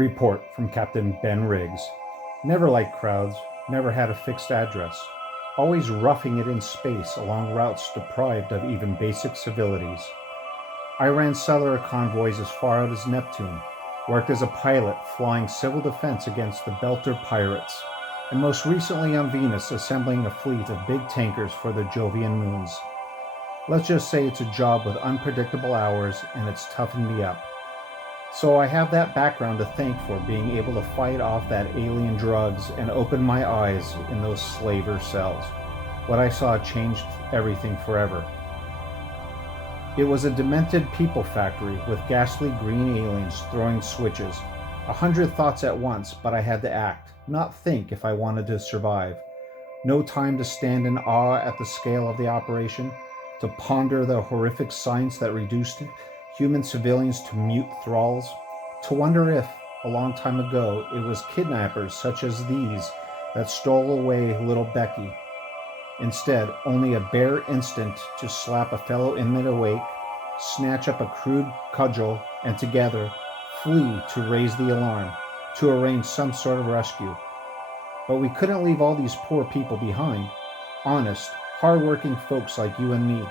Report from Captain Ben Riggs. Never liked crowds, never had a fixed address. Always roughing it in space along routes deprived of even basic civilities. I ran cellular convoys as far out as Neptune, worked as a pilot flying civil defense against the Belter pirates, and most recently on Venus assembling a fleet of big tankers for the Jovian moons. Let's just say it's a job with unpredictable hours and it's toughened me up. So I have that background to thank for being able to fight off that alien drugs and open my eyes in those slaver cells. What I saw changed everything forever. It was a demented people factory with ghastly green aliens throwing switches. 100 thoughts at once, but I had to act, not think if I wanted to survive. No time to stand in awe at the scale of the operation, to ponder the horrific science that reduced human civilians to mute thralls, to wonder if, a long time ago, it was kidnappers such as these that stole away little Becky. Instead, only a bare instant to slap a fellow inmate awake, snatch up a crude cudgel, and together flee to raise the alarm, to arrange some sort of rescue. But we couldn't leave all these poor people behind. Honest, hard-working folks like you and me,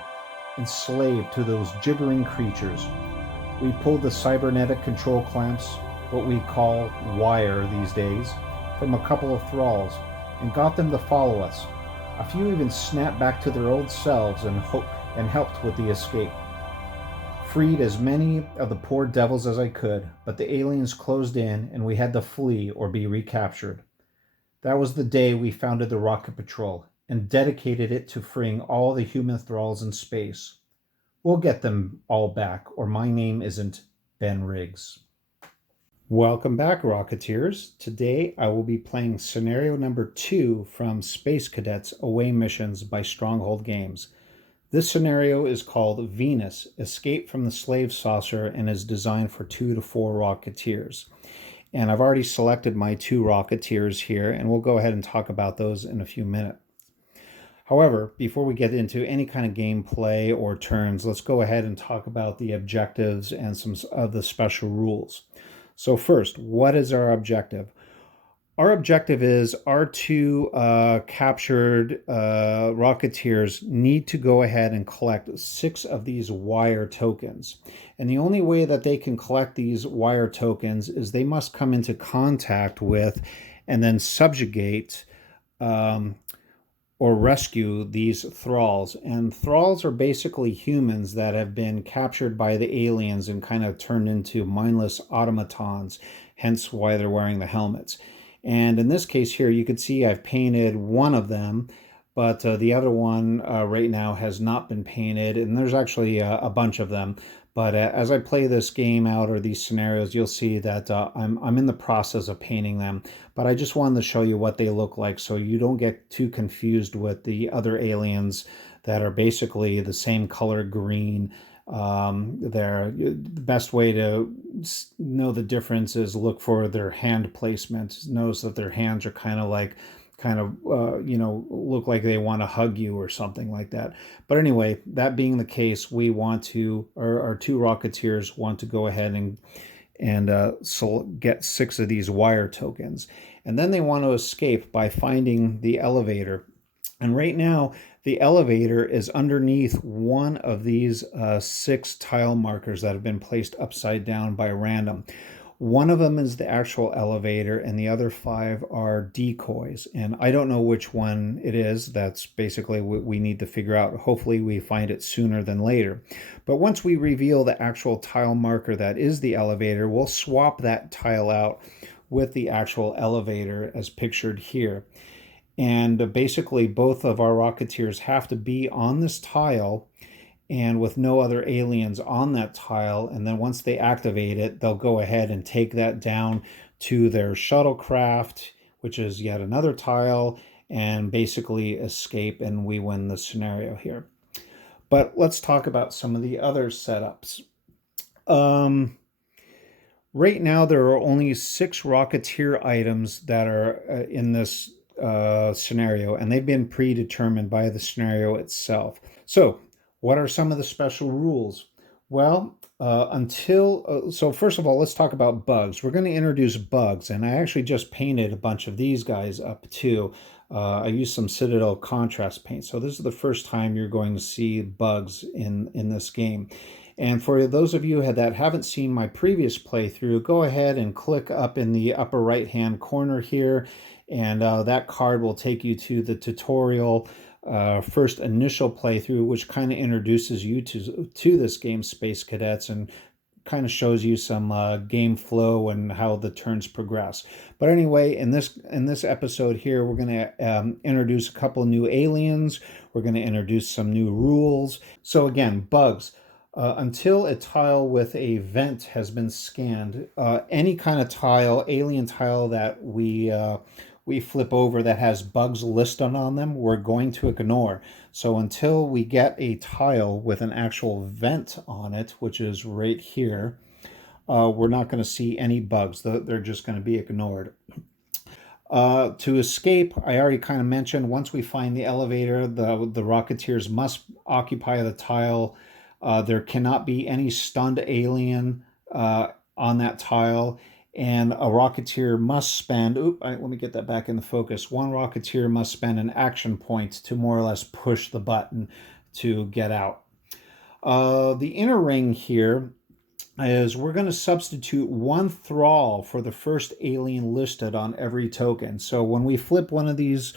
enslaved to those gibbering creatures. We pulled the cybernetic control clamps, what we call wire these days, from a couple of thralls, and got them to follow us. A few even snapped back to their old selves and helped with the escape. Freed as many of the poor devils as I could, but the aliens closed in and we had to flee or be recaptured. That was the day we founded the Rocket Patrol and dedicated it to freeing all the human thralls in space. We'll get them all back, or my name isn't Ben Riggs. Welcome back, Rocketeers. Today I will be playing scenario number 2 from Space Cadets Away Missions by Stronghold Games. This scenario is called Venus, Escape from the Slave Saucer, and is designed for 2 to 4 Rocketeers. And I've already selected my 2 Rocketeers here, and we'll go ahead and talk about those in a few minutes. However, before we get into any kind of gameplay or turns, let's go ahead and talk about the objectives and some of the special rules. So first, what is our objective? Our objective is our 2 captured Rocketeers need to go ahead and collect 6 of these wire tokens. And the only way that they can collect these wire tokens is they must come into contact with and then subjugate or rescue these thralls. And thralls are basically humans that have been captured by the aliens and kind of turned into mindless automatons, hence why they're wearing the helmets. And in this case here, you can see I've painted one of them, but the other one right now has not been painted, and there's actually a bunch of them. But as I play this game out, or these scenarios, you'll see that I'm in the process of painting them. But I just wanted to show you what they look like so you don't get too confused with the other aliens that are basically the same color green. The best way to know the difference is look for their hand placement. Notice that their hands are kind of look like they want to hug you or something like that. But anyway, that being the case, we want to, our 2 Rocketeers want to go ahead and get 6 of these wire tokens. And then they want to escape by finding the elevator. And right now, the elevator is underneath one of these 6 tile markers that have been placed upside down by random. One of them is the actual elevator, and the other 5 are decoys. And I don't know which one it is. That's basically what we need to figure out. Hopefully we find it sooner than later. But once we reveal the actual tile marker that is the elevator, we'll swap that tile out with the actual elevator as pictured here. And basically both of our Rocketeers have to be on this tile and with no other aliens on that tile. And then once they activate it, they'll go ahead and take that down to their shuttlecraft, which is yet another tile, and basically escape, and we win the scenario here. But let's talk about some of the other setups. Right now, there are only 6 Rocketeer items that are in this scenario, and they've been predetermined by the scenario itself. So what are some of the special rules? Well, So first of all, let's talk about bugs. We're going to introduce bugs, and I actually just painted a bunch of these guys up too. I used some Citadel contrast paint, so this is the first time you're going to see bugs in this game. And for those of you that haven't seen my previous playthrough, go ahead and click up in the upper right hand corner here, and that card will take you to the tutorial first initial playthrough, which kind of introduces you to this game, Space Cadets, and kind of shows you some game flow and how the turns progress. But anyway, in this episode here, we're going to introduce a couple new aliens. We're going to introduce some new rules. So again, bugs. Until a tile with a vent has been scanned, any kind of tile, alien tile that we flip over that has bugs listed on them, we're going to ignore. So until we get a tile with an actual vent on it, which is right here, we're not going to see any bugs. They're just going to be ignored. To escape, I already kind of mentioned, once we find the elevator, the Rocketeers must occupy the tile. There cannot be any stunned alien on that tile, and a Rocketeer must spend, let me get that back in the focus. One Rocketeer must spend an action point to more or less push the button to get out. The inner ring here is we're going to substitute one Thrall for the first alien listed on every token. So when we flip one of these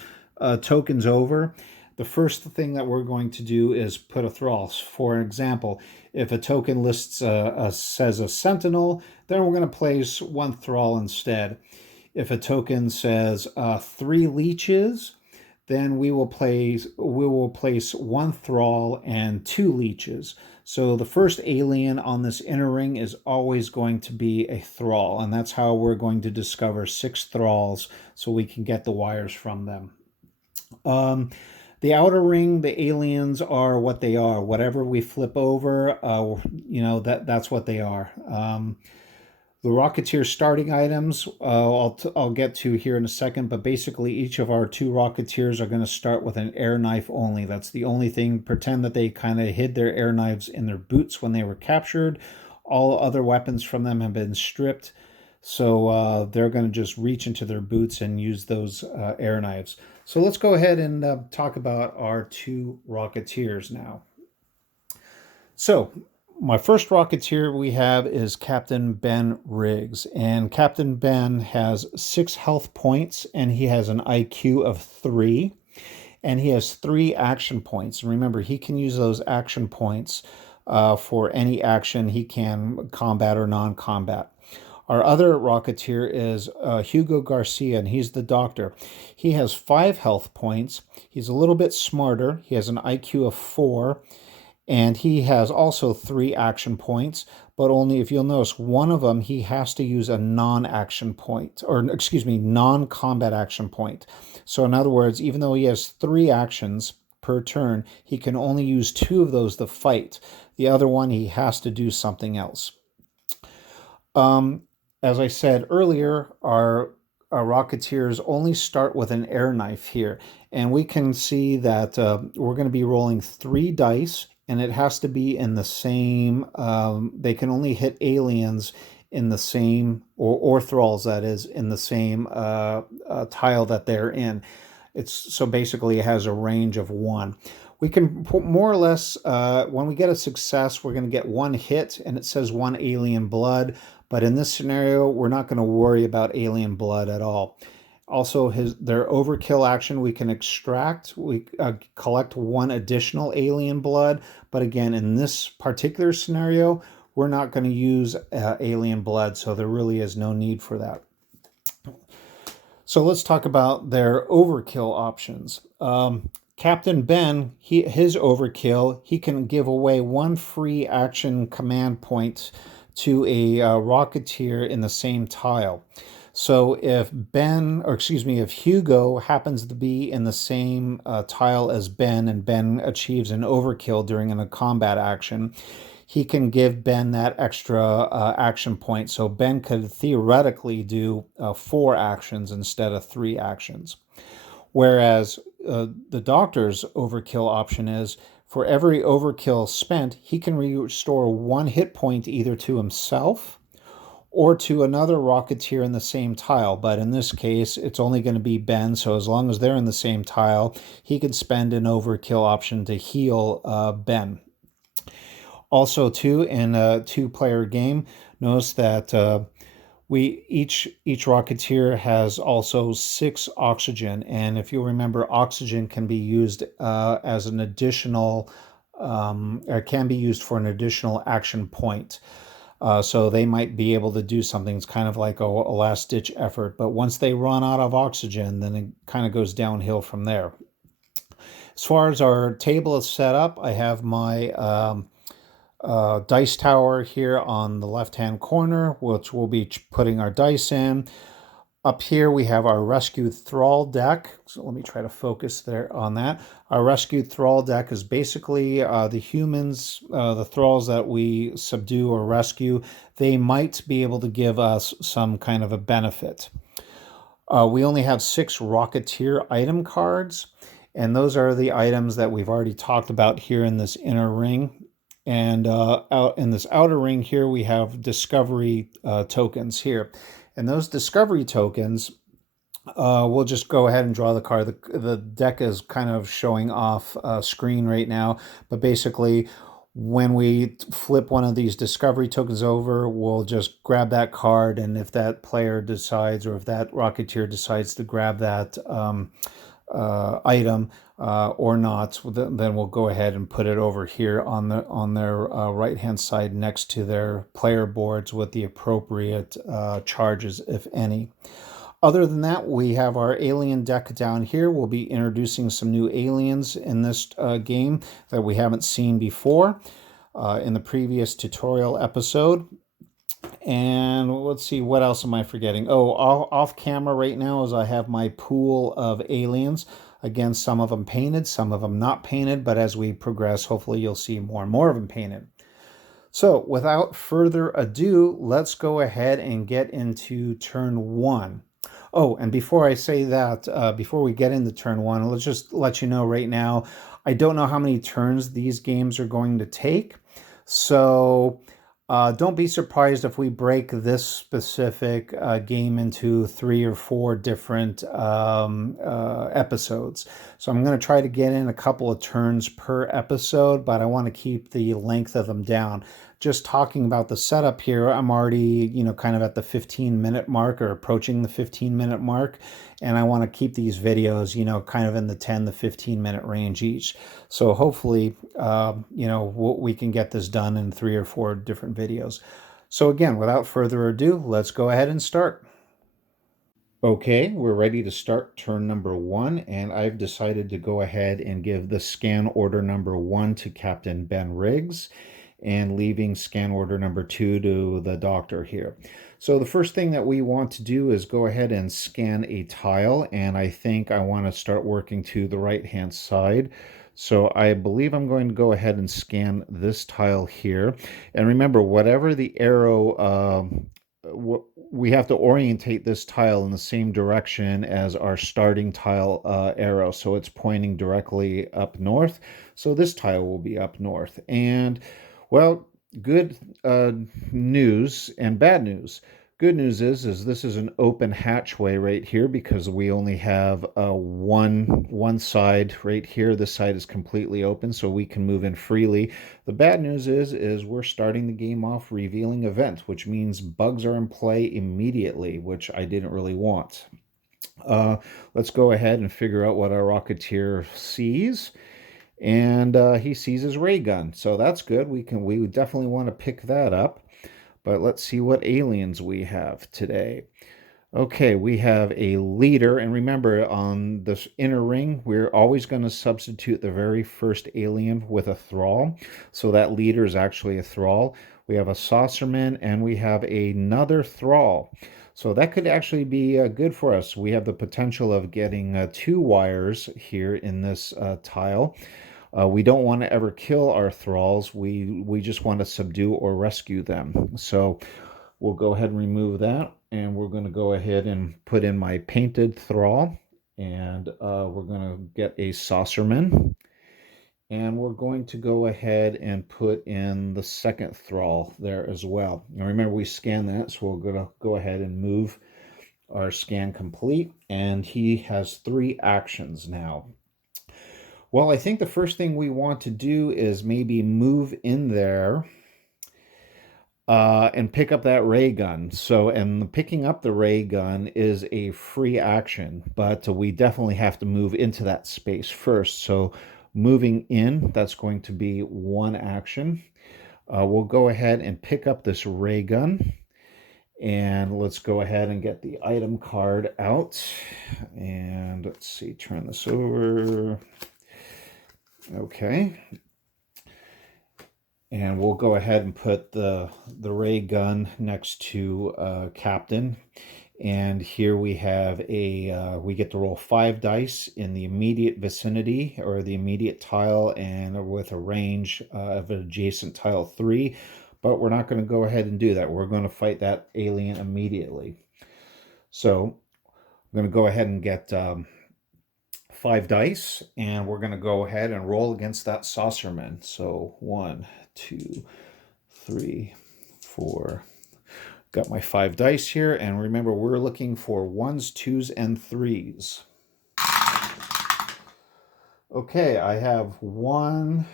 tokens over, the first thing that we're going to do is put a Thrall. For example, if a token lists says a Sentinel, then we're going to place one Thrall instead. If a token says 3 leeches, then we will place one Thrall and 2 leeches. So the first alien on this inner ring is always going to be a Thrall, and that's how we're going to discover 6 Thralls so we can get the wires from them. The outer ring, the aliens are what they are. Whatever we flip over, that's what they are. The Rocketeer starting items, I'll get to here in a second, but basically each of our 2 Rocketeers are going to start with an air knife only. That's the only thing. Pretend that they kind of hid their air knives in their boots when they were captured. All other weapons from them have been stripped, so they're going to just reach into their boots and use those air knives. So let's go ahead and talk about our 2 Rocketeers now. So my first Rocketeer we have is Captain Ben Riggs. And Captain Ben has 6 health points, and he has an IQ of 3. And he has 3 action points. And remember, he can use those action points for any action he can, combat or non-combat. Our other Rocketeer is Hugo Garcia, and he's the doctor. He has 5 health points. He's a little bit smarter. He has an IQ of 4, and he has also 3 action points, but only, if you'll notice, one of them he has to use a non-action point, or excuse me, non-combat action point. So in other words, even though he has 3 actions per turn, he can only use 2 of those to fight. The other one, he has to do something else. As I said earlier, our Rocketeers only start with an air knife here. And we can see that we're going to be rolling 3 dice, and it has to be in the same, they can only hit aliens in the same, or Thralls that is, in the same tile that they're in. So basically it has a range of 1. We can put more or less, when we get a success, we're going to get 1 hit, and it says 1 alien blood. But in this scenario, we're not going to worry about alien blood at all. Also, their overkill action, we can extract, we collect 1 additional alien blood. But again, in this particular scenario, we're not going to use alien blood, so there really is no need for that. So let's talk about their overkill options. Captain Ben, his overkill, he can give away 1 free action command point to a Rocketeer in the same tile. So if if Hugo happens to be in the same tile as Ben, and Ben achieves an overkill during a combat action, he can give Ben that extra action point. So Ben could theoretically do 4 actions instead of 3 actions. Whereas the doctor's overkill option is, For every overkill spent, he can restore 1 hit point either to himself or to another Rocketeer in the same tile. But in this case, it's only going to be Ben, so as long as they're in the same tile, he can spend an overkill option to heal Ben. Also, too, in a 2-player game, notice that each Rocketeer has also 6 oxygen, and if you remember, oxygen can be used as an additional, or can be used for an additional action point. So they might be able to do something. It's kind of like a last-ditch effort, but once they run out of oxygen, then it kind of goes downhill from there. As far as our table is set up, I have my dice tower here on the left-hand corner, which we'll be putting our dice in. Up here we have our rescued Thrall deck. So let me try to focus there on that. Our rescued Thrall deck is basically the humans, the Thralls that we subdue or rescue. They might be able to give us some kind of a benefit. We only have 6 Rocketeer item cards, and those are the items that we've already talked about here in this inner ring. And out in this outer ring here, we have discovery tokens here. And those discovery tokens, we'll just go ahead and draw the card. The deck is kind of showing off screen right now, but basically when we flip one of these discovery tokens over, we'll just grab that card, and if that player decides, or if that Rocketeer decides to grab that item or not, then we'll go ahead and put it over here on their right hand side next to their player boards with the appropriate charges, if any. Other than that, we have our alien deck down here. We'll be introducing some new aliens in this game that we haven't seen before in the previous tutorial episode. And let's see, what else am I forgetting? Oh, off camera right now is I have my pool of aliens. Again, some of them painted, some of them not painted, but as we progress, hopefully you'll see more and more of them painted. So without further ado, let's go ahead and get into turn 1. Oh, and before I say that, before we get into turn 1, let's just let you know right now, I don't know how many turns these games are going to take. So don't be surprised if we break this specific game into 3 or 4 different episodes. So I'm going to try to get in a couple of turns per episode, but I want to keep the length of them down. Just talking about the setup here, I'm already, kind of at the 15-minute mark, or approaching the 15-minute mark. And I want to keep these videos, kind of in the 10 to 15-minute range each. So hopefully, we can get this done in 3 or 4 different videos. So again, without further ado, let's go ahead and start. Okay, we're ready to start turn number 1, and I've decided to go ahead and give the scan order number 1 to Captain Ben Riggs, and leaving scan order number 2 to the doctor here. So the first thing that we want to do is go ahead and scan a tile, and I think I want to start working to the right hand side. So I believe I'm going to go ahead and scan this tile here. And remember, whatever the arrow, we have to orientate this tile in the same direction as our starting tile arrow. So it's pointing directly up north. So this tile will be up north. And well, good news and bad news. Good news is this is an open hatchway right here, because we only have one side right here. This side is completely open, so we can move in freely. The bad news is we're starting the game off revealing event, which means bugs are in play immediately, which I didn't really want. Let's go ahead and figure out what our Rocketeer sees. And he sees his ray gun, so that's good. We definitely want to pick that up. But let's see what aliens we have today. Okay, we have a leader, and remember, on this inner ring, we're always going to substitute the very first alien with a Thrall. So that leader is actually a Thrall. We have a saucerman, and we have another Thrall. So that could actually be good for us. We have the potential of getting 2 wires here in this tile. We don't want to ever kill our Thralls. We just want to subdue or rescue them. So we'll go ahead and remove that. And we're going to go ahead and put in my painted Thrall. And we're going to get a saucerman. and we're going to go ahead and put in the second Thrall there as well. Now remember, we scanned that, so we're going to go ahead and move our scan complete, and he has 3 actions now. Well, I think the first thing we want to do is maybe move in there and pick up that ray gun. So, and picking up the ray gun is a free action, but we definitely have to move into that space first. So moving in, that's going to be 1 action. We'll go ahead and pick up this ray gun, and let's go ahead and get the item card out. And let's see, turn this over. Okay. And we'll go ahead and put the ray gun next to Captain. And here we have we get to roll 5 dice in the immediate vicinity, or the immediate tile, and with a range of an adjacent tile 3. But we're not going to go ahead and do that. We're going to fight that alien immediately. So I'm going to go ahead and get 5 dice, and we're going to go ahead and roll against that saucerman. So 1, 2, 3, 4. Got my 5 dice here, and remember, we're looking for 1s, 2s, and 3s. Okay, I have 1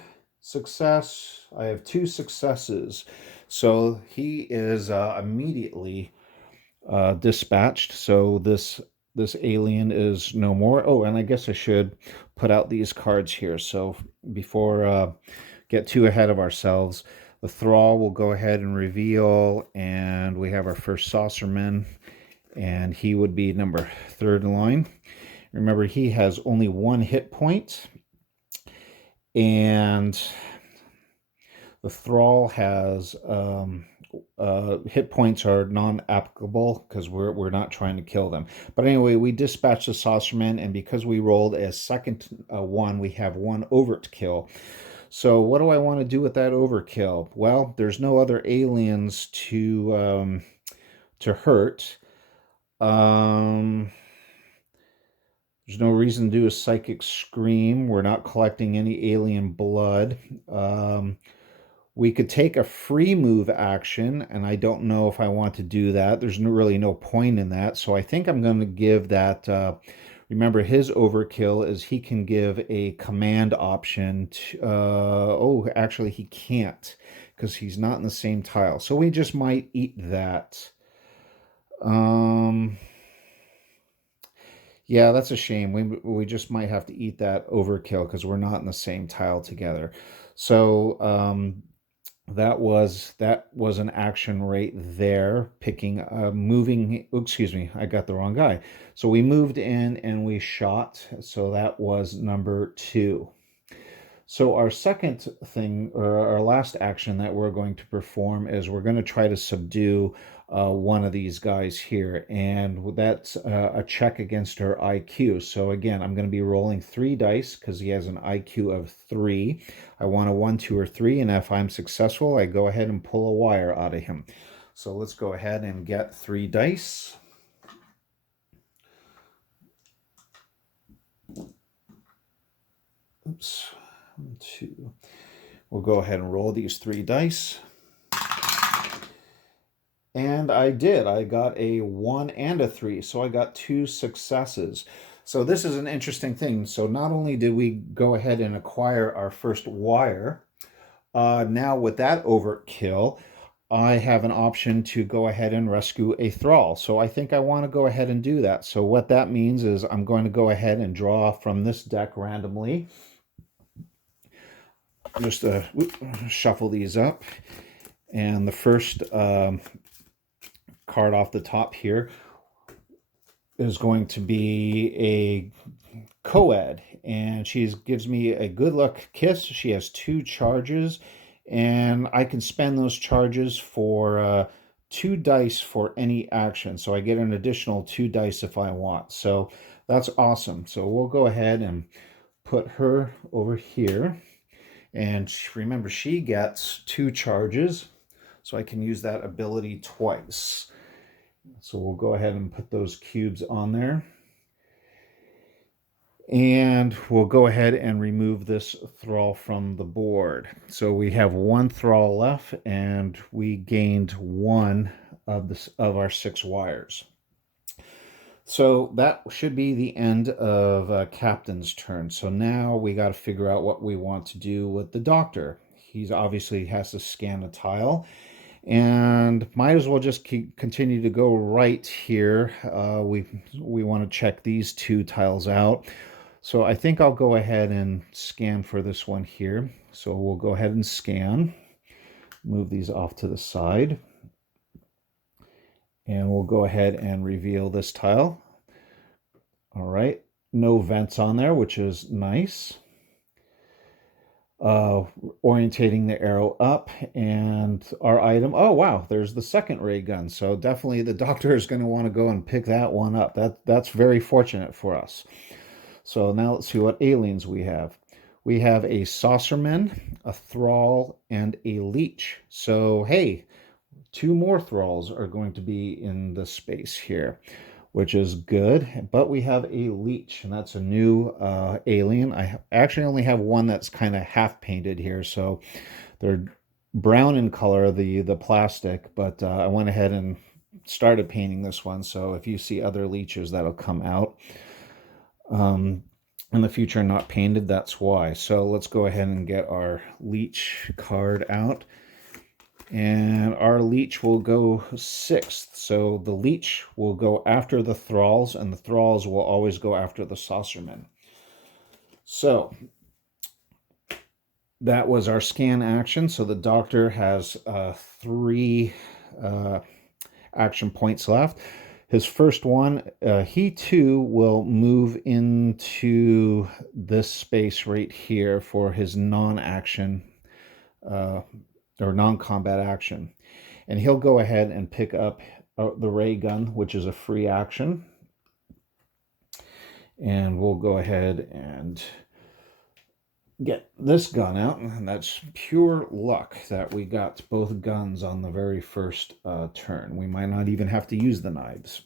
success. I have 2 successes. So he is immediately dispatched. So this alien is no more. Oh, and I guess I should put out these cards here. So before get too ahead of ourselves, the Thrall will go ahead and reveal, and we have our first saucerman, and he would be number 3rd in line. Remember, he has only 1 hit point, and the Thrall has hit points are non-applicable because we're not trying to kill them. But anyway, we dispatch the saucerman, and because we rolled a second 1, we have 1 overt kill. So what do I want to do with that overkill? Well, there's no other aliens to hurt. There's no reason to do a psychic scream. We're not collecting any alien blood. We could take a free move action, and I don't know if I want to do that. There's really no point in that. So I think I'm going to give that... remember, his overkill is he can give a command option to... oh, actually, he can't, because he's not in the same tile. So we just might eat that. Yeah, that's a shame. We just might have to eat that overkill because we're not in the same tile together. So that was an action right there, picking moving. Excuse me, I got the wrong guy. So we moved in and we shot. So that was number 2. So our second thing, or our last action that we're going to perform, is we're going to try to subdue one of these guys here, and that's a check against her IQ. So again, I'm going to be rolling 3 dice because he has an IQ of 3. I want a 1, 2, or 3, and if I'm successful, I go ahead and pull a wire out of him. So let's go ahead and get 3 dice. Oops. 1, 2. We'll go ahead and roll these 3 dice. And I did. I got a 1 and a 3, so I got 2 successes. So this is an interesting thing. So not only did we go ahead and acquire our first wire, now with that overkill, I have an option to go ahead and rescue a Thrall. So I think I want to go ahead and do that. So what that means is I'm going to go ahead and draw from this deck randomly. Just shuffle these up. And the first card off the top here is going to be a co-ed, and she gives me a good luck kiss. She has 2 charges, and I can spend those charges for 2 dice for any action. So I get an additional 2 dice if I want. So that's awesome. So we'll go ahead and put her over here. And remember, she gets 2 charges, so I can use that ability twice. So we'll go ahead and put those cubes on there. And we'll go ahead and remove this Thrall from the board. So we have one Thrall left, and we gained one of our 6 wires. So that should be the end of Captain's turn. So now we got to figure out what we want to do with the Doctor. He's obviously has to scan a tile, and might as well just continue to go right here. We want to check these 2 tiles out. So I think I'll go ahead and scan for this one here. So we'll go ahead and scan, move these off to the side, and we'll go ahead and reveal this tile. All right, no vents on there, which is nice. Orientating the arrow up, and our item, oh wow, there's the second ray gun. So definitely the Doctor is going to want to go and pick that one up. That's very fortunate for us. So now let's see what aliens we have. We have a Saucerman, a Thrall, and a Leech. So hey, 2 more Thralls are going to be in the space here, which is good. But we have a Leech, and that's a new alien. I actually only have one that's kind of half painted here, so they're brown in color, the plastic, but I went ahead and started painting this one. So if you see other Leeches that'll come out in the future not painted, that's why. So let's go ahead and get our Leech card out. And our Leech will go 6th. So the Leech will go after the Thralls, and the Thralls will always go after the Saucermen. So that was our scan action. So the Doctor has 3 action points left. His first one, he too will move into this space right here for his non-action or non-combat action. And he'll go ahead and pick up the ray gun, which is a free action. And we'll go ahead and get this gun out, and that's pure luck that we got both guns on the very first turn. We might not even have to use the knives.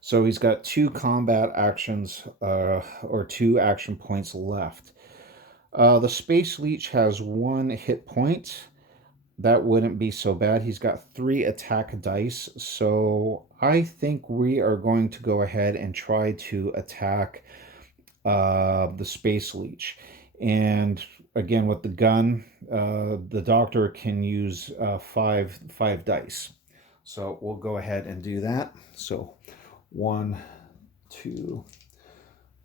So he's got 2 combat actions or 2 action points left. The Space Leech has 1 hit point. That wouldn't be so bad. He's got 3 attack dice, so I think we are going to go ahead and try to attack the Space Leech. And again, with the gun, the Doctor can use 5 dice. So we'll go ahead and do that. So 1, 2,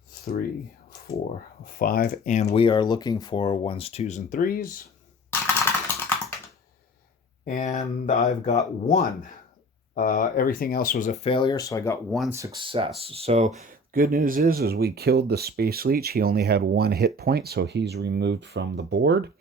3, 4, 5, and we are looking for 1s, 2s, and 3s. And I've got 1. Everything else was a failure, so I got 1 success. So good news is we killed the Space Leech. He only had 1 hit point, so he's removed from the board.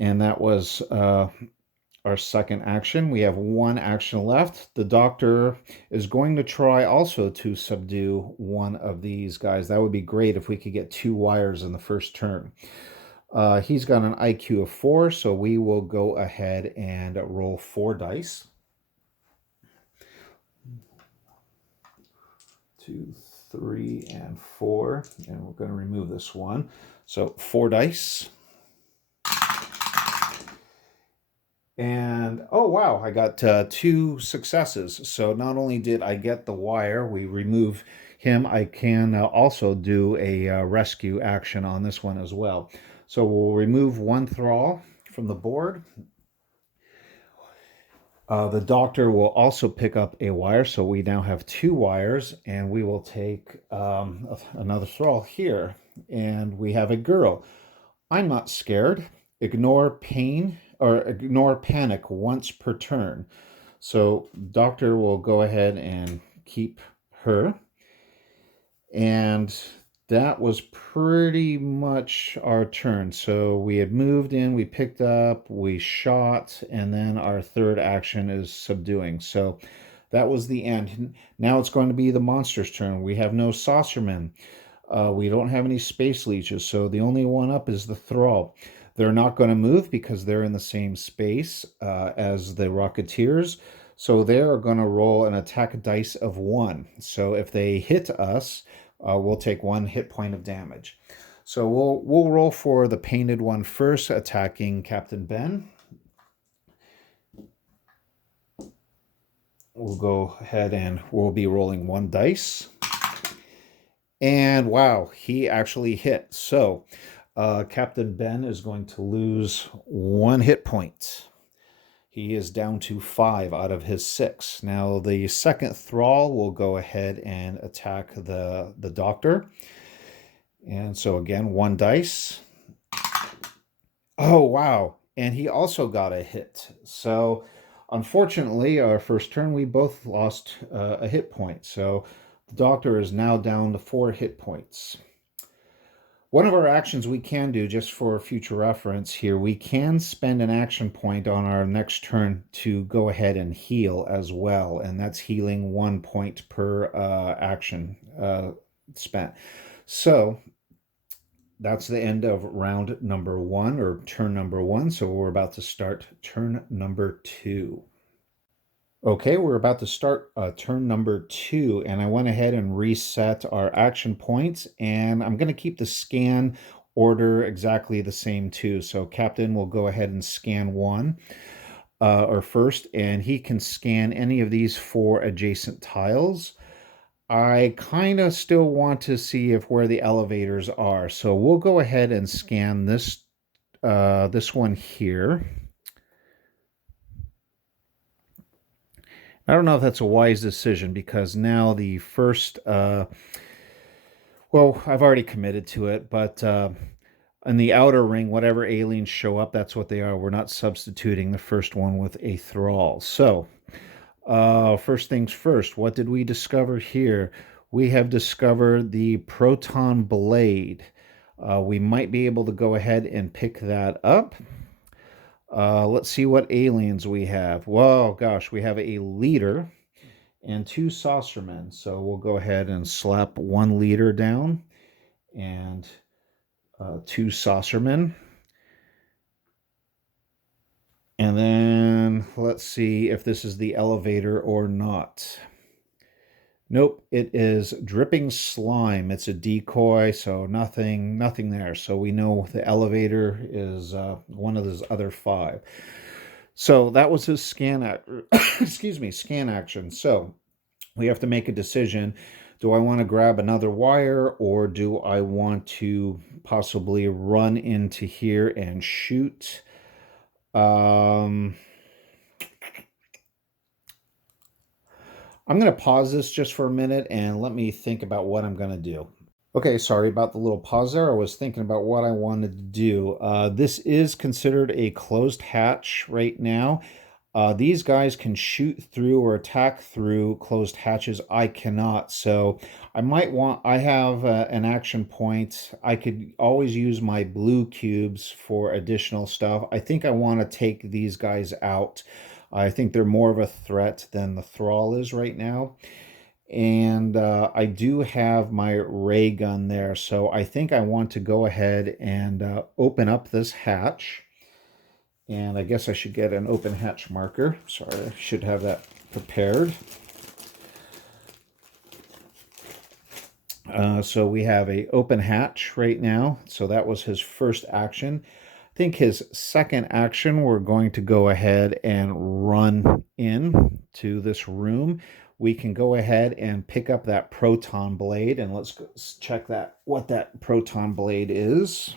And that was our second action. We have 1 action left. The Doctor is going to try also to subdue one of these guys. That would be great if we could get 2 wires in the first turn. He's got an IQ of 4, so we will go ahead and roll 4 dice. 2, 3, and 4, and we're going to remove this one. So 4 dice. And oh wow, I got 2 successes. So not only did I get the wire, we remove him, I can also do a rescue action on this one as well. So we'll remove 1 Thrall from the board. The Doctor will also pick up a wire, so we now have 2 wires, and we will take another Thrall here, and we have a girl. I'm not scared. Ignore pain or ignore panic once per turn. So Doctor will go ahead and keep her, and that was pretty much our turn. So we had moved in, we picked up, we shot, and then our third action is subduing. So that was the end. Now it's going to be the monster's turn. We have no Saucermen. We don't have any Space Leeches, so the only one up is the Thrall. They're not going to move because they're in the same space as the Rocketeers. So they are going to roll an attack dice of 1. So if they hit us, will take 1 hit point of damage. So we'll roll for the painted one first, attacking Captain Ben. We'll go ahead and we'll be rolling 1 dice. And wow, he actually hit. So Captain Ben is going to lose 1 hit point. He is down to 5 out of his 6. Now the second Thrall will go ahead and attack the doctor. And so again, 1 dice. Oh, wow. And he also got a hit. So unfortunately, our first turn, we both lost a hit point. So the doctor is now down to 4 hit points. One of our actions we can do, just for future reference here, we can spend an action point on our next turn to go ahead and heal as well. And that's healing 1 point per action spent. So that's the end of round number 1, or turn number 1. So we're about to start turn number 2. Okay, we're about to start turn number 2, and I went ahead and reset our action points, and I'm going to keep the scan order exactly the same too. So Captain will go ahead and scan 1 or first, and he can scan any of these 4 adjacent tiles. I kind of still want to see where the elevators are, so we'll go ahead and scan this this one here. I don't know if that's a wise decision, because now the first, well, I've already committed to it, but in the outer ring, whatever aliens show up, that's what they are. We're not substituting the first one with a Thrall. So first things first, what did we discover here? We have discovered the proton blade. We might be able to go ahead and pick that up. Let's see what aliens we have. Whoa, gosh, we have a leader and 2 saucermen. So we'll go ahead and slap 1 leader down and 2 saucermen. And then let's see if this is the elevator or not. Nope, it is dripping slime. It's a decoy, so nothing there. So we know the elevator is one of those other 5. So that was his scan excuse me, scan action. So we have to make a decision. Do I want to grab another wire, or do I want to possibly run into here and shoot? I'm going to pause this just for a minute and let me think about what I'm going to do. Okay, sorry about the little pause there. I was thinking about what I wanted to do. This is considered a closed hatch right now. These guys can shoot through or attack through closed hatches. I cannot. So I have an action point. I could always use my blue cubes for additional stuff. I think I want to take these guys out. I think they're more of a threat than the Thrall is right now. And I do have my ray gun there. So I think I want to go ahead and open up this hatch. And I guess I should get an open hatch marker. Sorry, I should have that prepared. So we have a open hatch right now. So that was his first action. I think his second action, we're going to go ahead and run in to this room. We can go ahead and pick up that proton blade, and let's check what that proton blade is.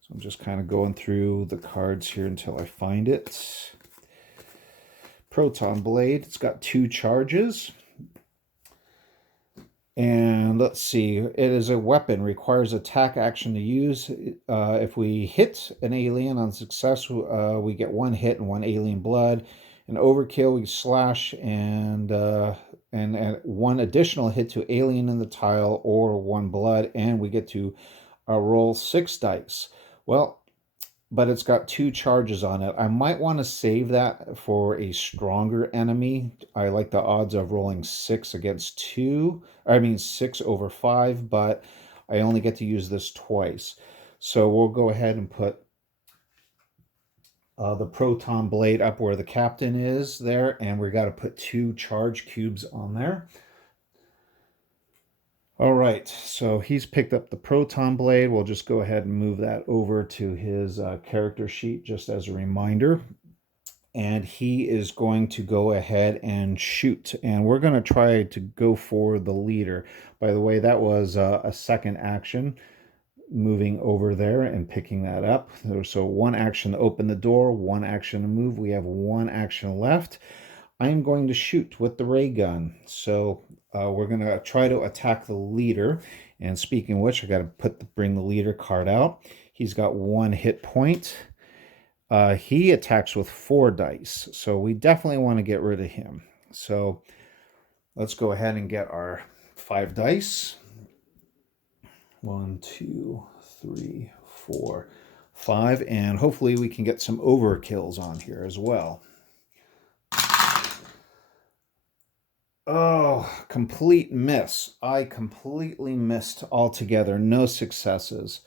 So I'm just kind of going through the cards here until I find it. Proton blade, it's got 2 charges. And let's see, it is a weapon, requires attack action to use. If we hit an alien on success, we get 1 hit and 1 alien blood. An overkill, we slash and 1 additional hit to alien in the tile, or 1 blood, and we get to roll 6 dice. Well, but it's got 2 charges on it. I might want to save that for a stronger enemy. I like the odds of rolling 6 against 2. I mean 6 over 5, but I only get to use this twice. So we'll go ahead and put the proton blade up where the captain is there, and we got to put 2 charge cubes on there. All right, so he's picked up the proton blade. We'll just go ahead and move that over to his character sheet just as a reminder. And he is going to go ahead and shoot. And we're going to try to go for the leader. By the way, that was a second action, moving over there and picking that up. So one action to open the door, one action to move. We have one action left. I'm going to shoot with the ray gun. So we're going to try to attack the leader. And speaking of which, I got to bring the leader card out. He's got 1 hit point. He attacks with 4 dice, so we definitely want to get rid of him. So let's go ahead and get our 5 dice. 1, 2, 3, 4, 5, and hopefully we can get some overkills on here as well. Oh, complete miss. I completely missed altogether. No successes.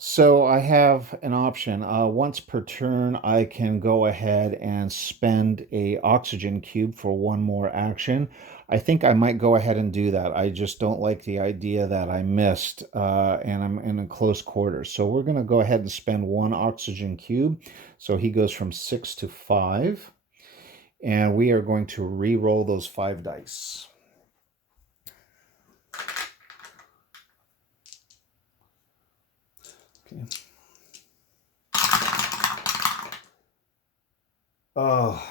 So I have an option. Once per turn, I can go ahead and spend a oxygen cube for 1 more action. I think I might go ahead and do that. I just don't like the idea that I missed and I'm in a close quarters. So we're going to go ahead and spend 1 oxygen cube. So he goes from 6 to 5. And we are going to re-roll those 5 dice. Okay. Oh,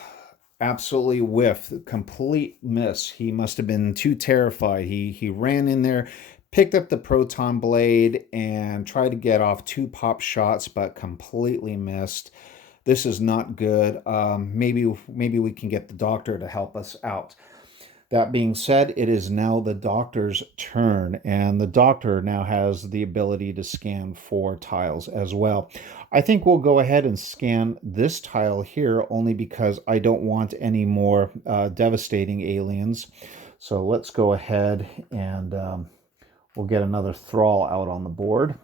absolutely whiffed. Complete miss. He must have been too terrified. He ran in there, picked up the proton blade, and tried to get off 2 pop shots, but completely missed. This is not good. Maybe we can get the doctor to help us out. That being said, it is now the doctor's turn, and the doctor now has the ability to scan 4 tiles as well. I think we'll go ahead and scan this tile here only because I don't want any more devastating aliens. So let's go ahead and we'll get another Thrall out on the board.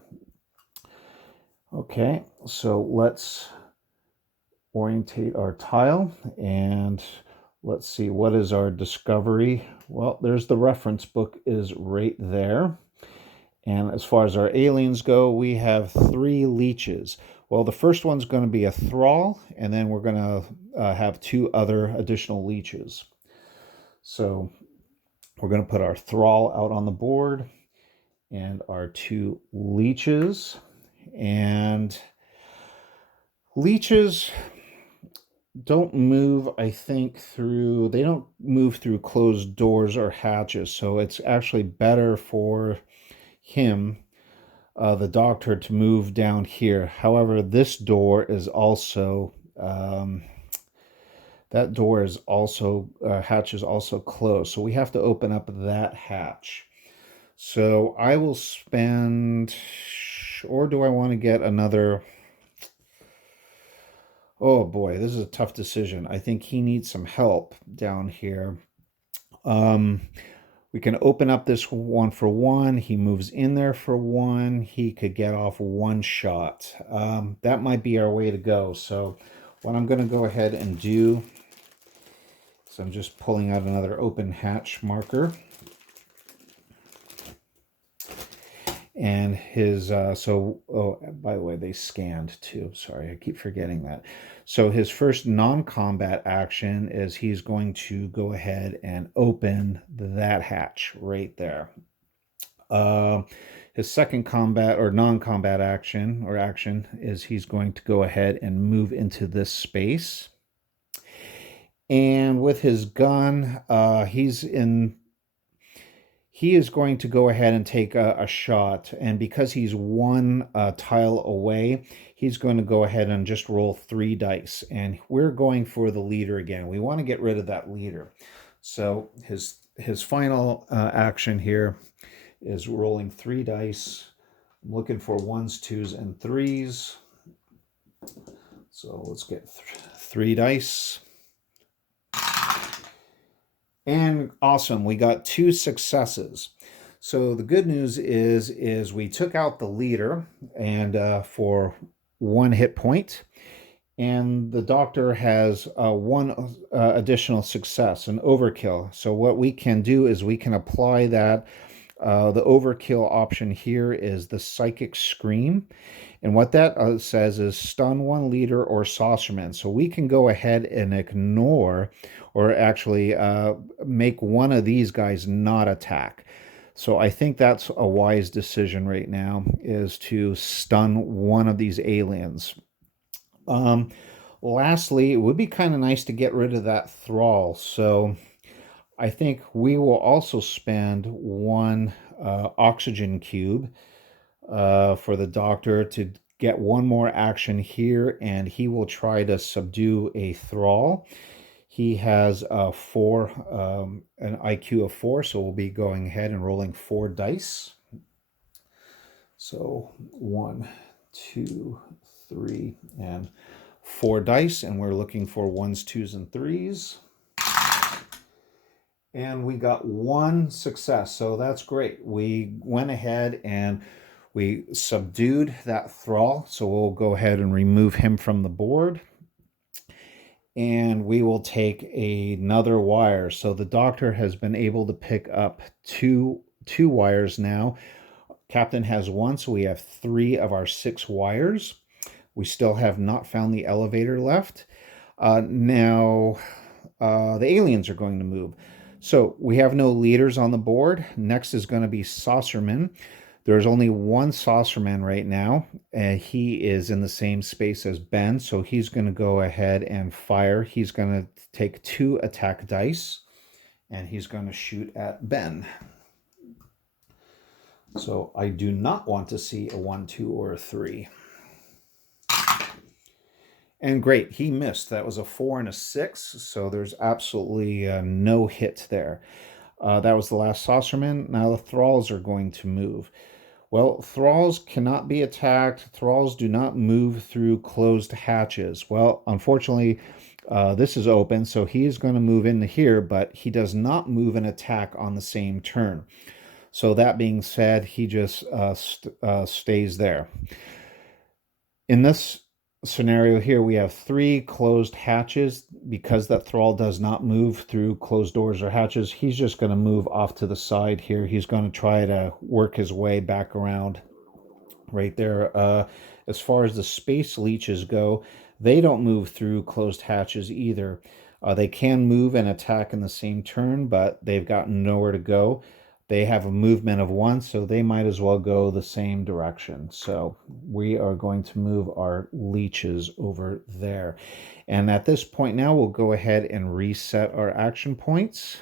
Okay, so let's orientate our tile, and let's see, what is our discovery? Well, there's the reference book is right there. And as far as our aliens go, we have 3 leeches. Well, the first one's going to be a Thrall, and then we're going to have 2 other additional leeches. So we're going to put our Thrall out on the board and our 2 leeches. And leeches don't move, I think, they don't move through closed doors or hatches. So it's actually better for him, the doctor, to move down here. However, this door is also, that door is also, hatch is also closed. So we have to open up that hatch. So I will spend, or do I want to get another? Oh boy, this is a tough decision. I think he needs some help down here. We can open up this 1 for 1. He moves in there for 1. He could get off 1 shot. That might be our way to go. So what I'm going to go ahead and do is I'm just pulling out another open hatch marker. And his, oh, by the way, they scanned too. Sorry, I keep forgetting that. So his first non-combat action is he's going to go ahead and open that hatch right there. His second combat or non-combat action is he's going to go ahead and move into this space. And with his gun, he is going to go ahead and take a shot, and because he's 1 tile away, he's going to go ahead and just roll 3 dice, and we're going for the leader again. We want to get rid of that leader. So his final action here is rolling 3 dice. I'm looking for 1s, 2s, and 3s. So let's get 3 dice. And awesome, we got 2 successes. So the good news is we took out the leader and for 1 hit point, and the doctor has 1 additional success, an overkill. So what we can do is we can apply that The overkill option here is the Psychic Scream. And what that says is stun one leader or saucerman. So we can go ahead and ignore, or actually make one of these guys not attack. So I think that's a wise decision right now, is to stun one of these aliens. Lastly, it would be kind of nice to get rid of that Thrall. So I think we will also spend one oxygen cube for the doctor to get one more action here, and he will try to subdue a Thrall. He has an IQ of 4, so we'll be going ahead and rolling 4 dice. So 1, 2, 3, and 4 dice, and we're looking for 1s, 2s, and 3s. And we got 1 success, so that's great. We went ahead and we subdued that Thrall, so we'll go ahead and remove him from the board. And we will take another wire. So the doctor has been able to pick up two wires now. Captain has 1, so we have 3 of our 6 wires. We still have not found the elevator left. Now the aliens are going to move. So we have no leaders on the board. Next is going to be Saucerman. There's only 1 Saucerman right now, and he is in the same space as Ben, so he's going to go ahead and fire. He's going to take 2 attack dice, and he's going to shoot at Ben. So I do not want to see a 1, 2, or a 3. And great, he missed. That was a 4 and a 6, so there's absolutely no hit there. That was the last Saucerman. Now the Thralls are going to move. Well, Thralls cannot be attacked. Thralls do not move through closed hatches. Well, unfortunately, this is open, so he's going to move into here, but he does not move and attack on the same turn. So that being said, he just stays there. In this scenario here, we have 3 closed hatches. Because that Thrall does not move through closed doors or hatches, he's just going to move off to the side here. He's going to try to work his way back around right there. As far as the space leeches go, they don't move through closed hatches either. They can move and attack in the same turn, but they've got nowhere to go. They have a movement of 1, so they might as well go the same direction. So we are going to move our leeches over there. And at this point now, we'll go ahead and reset our action points.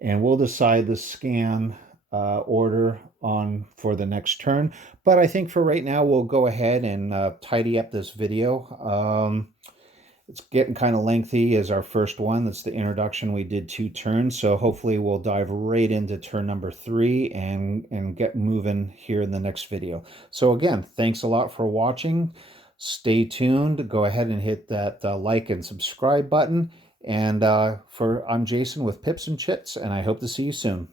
And we'll decide the scan order on for the next turn. But I think for right now, we'll go ahead and tidy up this video. It's getting kind of lengthy as our first one. That's the introduction. We did 2 turns, so hopefully we'll dive right into turn number 3 and get moving here in the next video. So again, thanks a lot for watching. Stay tuned. Go ahead and hit that like and subscribe button. And I'm Jason with Pips-N-Chits, and I hope to see you soon.